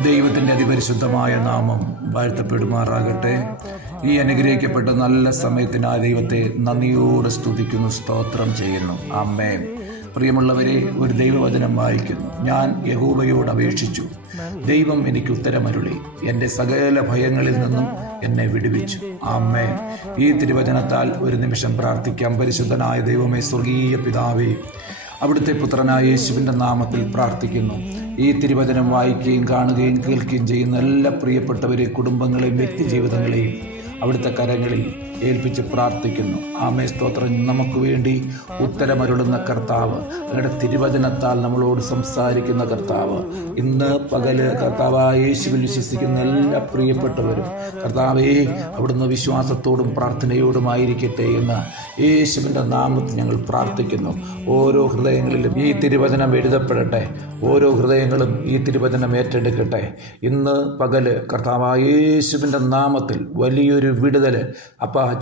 ദൈവത്തിൻ്റെ അതിപരിശുദ്ധമായ നാമം വാഴ്ത്തപ്പെടുമാറാകട്ടെ. ഈ അനുഗ്രഹിക്കപ്പെട്ട നല്ല സമയത്തിനായി ദൈവത്തെ നന്ദിയോടെ സ്തുതിക്കുന്നു, സ്തോത്രം ചെയ്യുന്നു. ആമേൻ. പ്രിയമുള്ളവരെ, ഒരു ദൈവവചനം വായിക്കുന്നു. ഞാൻ യഹോവയോട് അപേക്ഷിച്ചു, ദൈവം എനിക്ക് ഉത്തരമരുളി, എൻ്റെ സകല ഭയങ്ങളിൽ നിന്നും എന്നെ വിടുവിച്ചു. ആമേൻ. ഈ തിരുവചനത്താൽ ഒരു നിമിഷം പ്രാർത്ഥിക്കാം. പരിശുദ്ധനായ ദൈവമേ, സ്വർഗീയ പിതാവേ, അവിടുത്തെ പുത്രനായ യേശുവിൻ്റെ നാമത്തിൽ പ്രാർത്ഥിക്കുന്നു. ഈ തിരുവചനം വായിക്കുകയും കാണുകയും കേൾക്കുകയും ചെയ്യുന്ന എല്ലാ പ്രിയപ്പെട്ടവരെ, കുടുംബങ്ങളെയും വ്യക്തിജീവിതങ്ങളെയും അവിടുത്തെ കരങ്ങളിൽ ഏൽപ്പിച്ച് പ്രാർത്ഥിക്കുന്നു. ആമേ, സ്തോത്രം. നമുക്ക് വേണ്ടി ഉത്തരമരുളുന്ന കർത്താവ്, അങ്ങയുടെ തിരുവചനത്താൽ നമ്മളോട് സംസാരിക്കുന്ന കർത്താവ്, ഇന്ന് പകല് കർത്താവായ യേശുവിൽ വിശ്വസിക്കുന്ന എല്ലാ പ്രിയപ്പെട്ടവരും കർത്താവേ, അവിടുന്ന് വിശ്വാസത്തോടും പ്രാർത്ഥനയോടുമായിരിക്കട്ടെ എന്ന് യേശുവിൻ്റെ നാമത്തിൽ ഞങ്ങൾ പ്രാർത്ഥിക്കുന്നു. ഓരോ ഹൃദയങ്ങളിലും ഈ തിരുവചനം എഴുതപ്പെടട്ടെ. ഓരോ ഹൃദയങ്ങളും ഈ തിരുവചനം ഏറ്റെടുക്കട്ടെ. ഇന്ന് പകല് കർത്താവായ യേശുവിൻ്റെ നാമത്തിൽ വലിയൊരു വിടുതൽ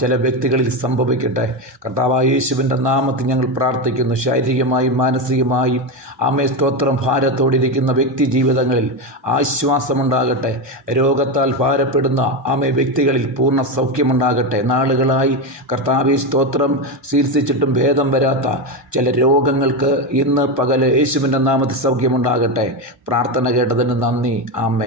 ചില വ്യക്തികളിൽ സംഭവിക്കട്ടെ. കർത്താവായ യേശുവിൻ്റെ നാമത്തിൽ ഞങ്ങൾ പ്രാർത്ഥിക്കുന്നു. ശാരീരികമായും മാനസികമായും ആമേ, സ്തോത്രം, ഭാരത്തോടിരിക്കുന്ന വ്യക്തി ജീവിതങ്ങളിൽ ആശ്വാസമുണ്ടാകട്ടെ. രോഗത്താൽ ഭാരപ്പെടുന്ന ആമേ വ്യക്തികളിൽ പൂർണ്ണ സൗഖ്യമുണ്ടാകട്ടെ. നാളുകളായി കർത്താവേ, സ്തോത്രം, ചികിത്സിച്ചിട്ടും ഭേദം വരാത്ത ചില രോഗങ്ങൾക്ക് ഇന്ന് പകല് യേശുവിൻ്റെ നാമത്തിൽ സൗഖ്യമുണ്ടാകട്ടെ. പ്രാർത്ഥന കേട്ടതിന് നന്ദി. ആമേ.